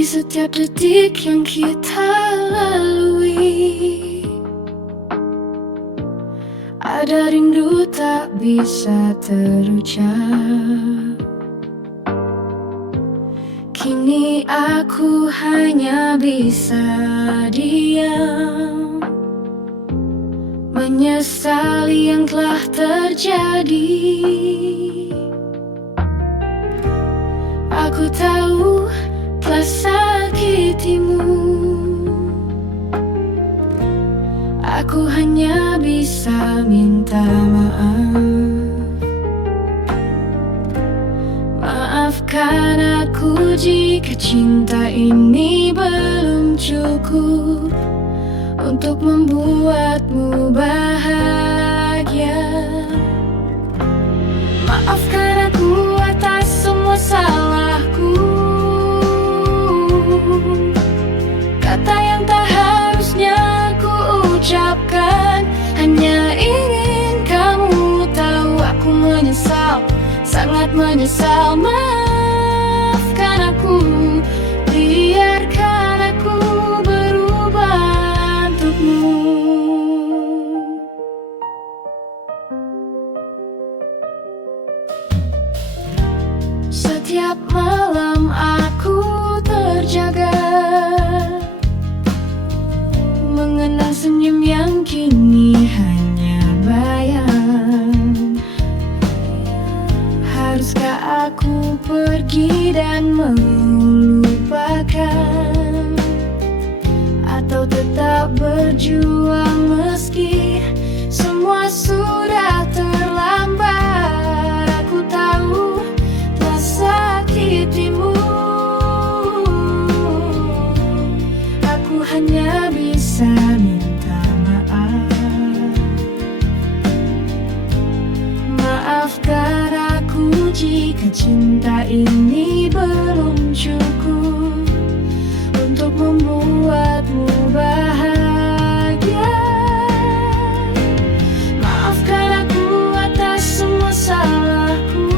Di setiap detik yang kita lalui, ada rindu tak bisa terucap. Kini aku hanya bisa diam, menyesali yang telah terjadi. Aku tahu telah sakitimu. Aku hanya bisa minta maaf. Maafkan aku jika cinta ini belum cukup untuk membuatmu bahagia. Maafkan aku atas semua salahku, kata yang tak harusnya aku ucapkan. Hanya ingin kamu tahu aku menyesal, sangat menyesal. Maafkan aku, biarkan aku berubah untukmu. Setiap malam aku terjaga, mengenang senyum yang kini hanya bayang. Haruskah aku pergi dan melupakan, atau tetap berjuang meski semua sudah terlambat? Aku tahu telah sakitimu. Aku hanya bisa minta maaf. Maafkan aku jika cinta ini belum cukup untuk membuatmu bahagia. Maafkan aku atas semua salahku,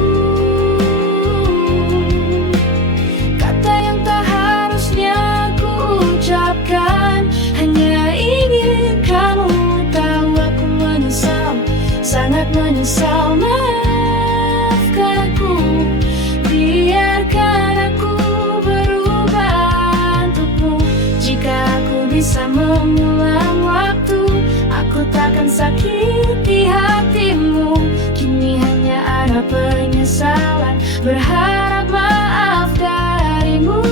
kata yang tak harusnya aku ucapkan. Hanya ingin kamu tahu aku menyesal, sangat menyesal. Maafkan aku, biarkan aku berubah untukmu. Jika aku bisa mengulang waktu, aku takkan sakiti hatimu. Kini hanya ada penyesalan, berharap maaf darimu.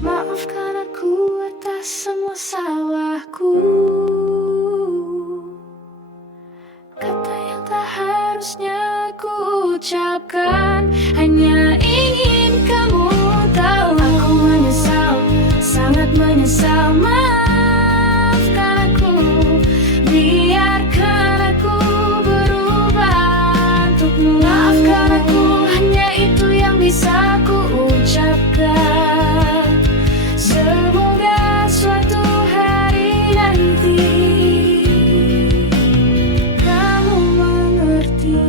Maafkan aku atas semua salahku, kata yang tak harusnya aku ucapkan. Hanya ingin kamu tahu aku menyesal, sangat menyesal. Maafkan aku, biarkan aku berubah untukmu. Maafkan aku, hanya itu yang bisa aku ucapkan. Semoga suatu hari nanti kamu mengerti.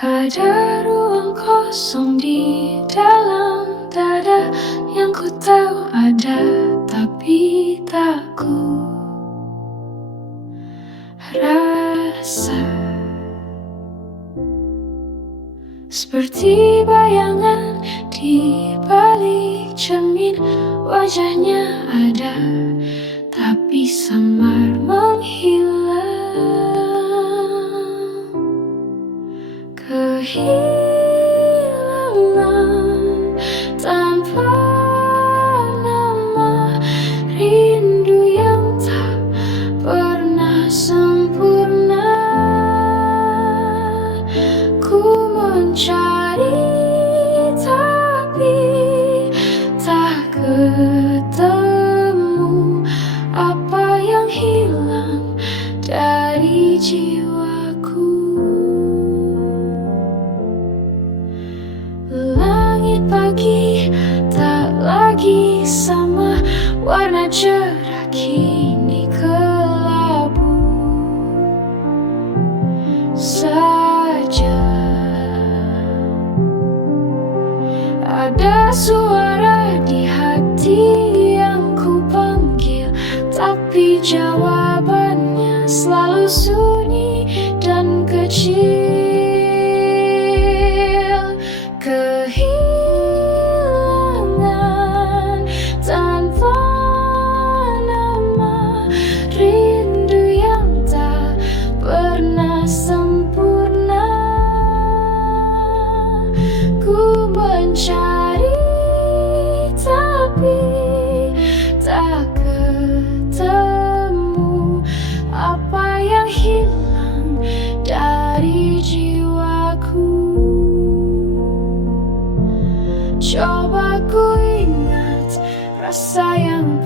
Ada ruang kosong di dalam dada yang ku tahu ada, tapi tak ku rasa. Seperti bayangan di balik cermin, wajahnya ada, tapi samar menghilang. Kehilangan tanpa nama, rindu yang tak pernah sempurna. Ku mencari tapi tak ketemu. Apa yang hilang dari jiwaku? Langit pagi tak lagi sama, warna cerah kini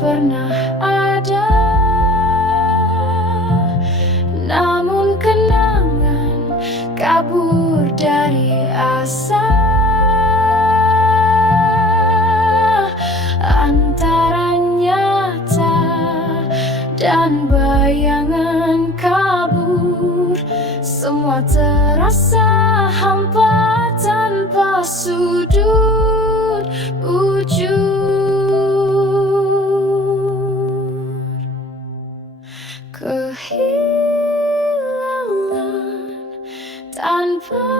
pernah ada. Namun kenangan kabur dari asa. Antara nyata dan bayangan kabur, semua terasa hampa tanpa sudut ujung. Kehilangan tanpa